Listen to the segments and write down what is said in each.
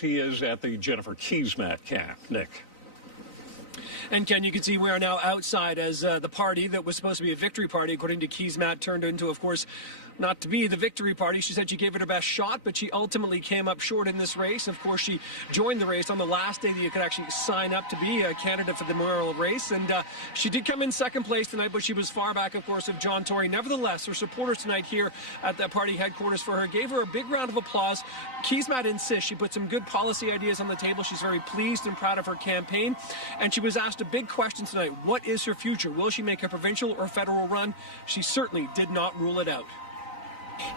He is at the Jennifer Keesmaat camp. Nick. And Ken, you can see we are now outside as the party that was supposed to be a victory party, according to Keesmaat, turned into, of course, not to be the victory party. She said she gave it her best shot, but she ultimately came up short in this race. Of course, she joined the race on the last day that you could actually sign up to be a candidate for the mayoral race. And she did come in second place tonight, but she was far back, of course, of John Tory. Nevertheless, her supporters tonight here at the party headquarters for her gave her a big round of applause. Keesmaat insists she put some good policy ideas on the table. She's very pleased and proud of her campaign. And she was asked a big question tonight. What is her future? Will she make a provincial or federal run? She certainly did not rule it out.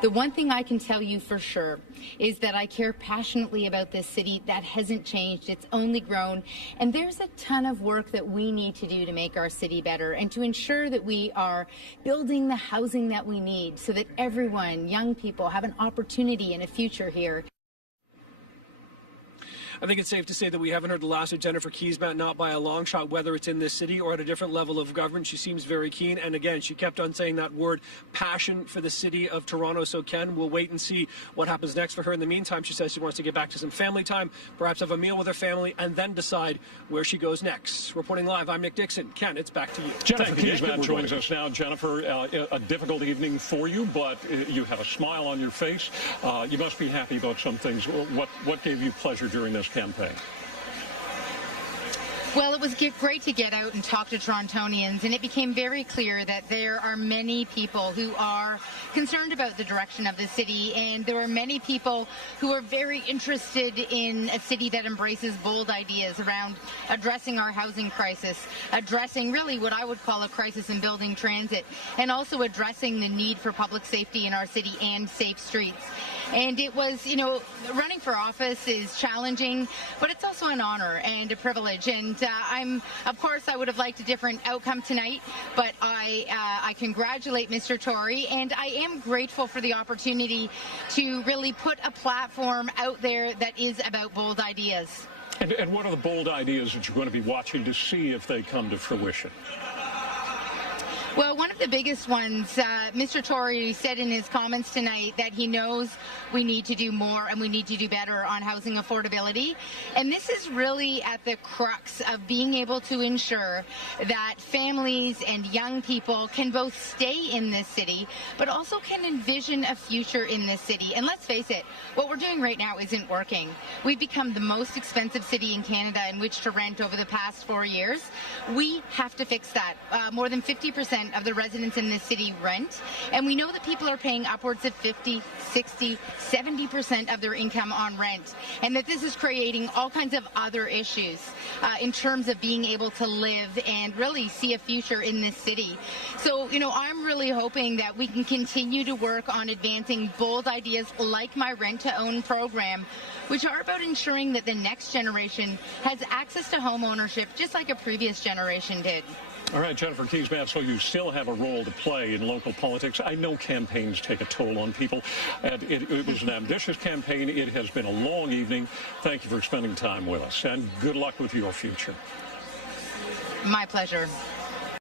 The one thing I can tell you for sure is that I care passionately about this city. That hasn't changed. It's only grown. And there's a ton of work that we need to do to make our city better and to ensure that we are building the housing that we need so that everyone, young people, have an opportunity and a future here. I think it's safe to say that we haven't heard the last of Jennifer Keesmaat, not by a long shot, whether it's in this city or at a different level of government. She seems very keen. And again, she kept on saying that word, passion for the city of Toronto. So, Ken, we'll wait and see what happens next for her. In the meantime, she says she wants to get back to some family time, perhaps have a meal with her family, and then decide where she goes next. Reporting live, I'm Nick Dixon. Ken, it's back to you. Jennifer Keesmaat joins us now. Jennifer, a difficult evening for you, but you have a smile on your face. You must be happy about some things. What gave you pleasure during this campaign? Well, it was great to get out and talk to Torontonians, and it became very clear that there are many people who are concerned about the direction of the city, and there are many people who are very interested in a city that embraces bold ideas around addressing our housing crisis, addressing really what I would call a crisis in building transit, and also addressing the need for public safety in our city and safe streets. And it was, you know, running for office is challenging, but it's also an honor and a privilege. And of course, I would have liked a different outcome tonight, but I congratulate Mr. Tory, and I am grateful for the opportunity to really put a platform out there that is about bold ideas. And what are the bold ideas that you're going to be watching to see if they come to fruition? Well, one of the biggest ones, Mr. Tory said in his comments tonight that he knows we need to do more and we need to do better on housing affordability. And this is really at the crux of being able to ensure that families and young people can both stay in this city, but also can envision a future in this city. And let's face it, what we're doing right now isn't working. We've become the most expensive city in Canada in which to rent over the past 4 years. We have to fix that. More than 50% of the residents in this city rent, and we know that people are paying upwards of 50, 60, 70% of their income on rent, and that this is creating all kinds of other issues in terms of being able to live and really see a future in this city. So, you know, I'm really hoping that we can continue to work on advancing bold ideas like my rent-to-own program, which are about ensuring that the next generation has access to home ownership just like a previous generation did. All right, Jennifer Keesmaat, so you still have a role to play in local politics. I know campaigns take a toll on people. And it was an ambitious campaign. It has been a long evening. Thank you for spending time with us, and good luck with your future. My pleasure.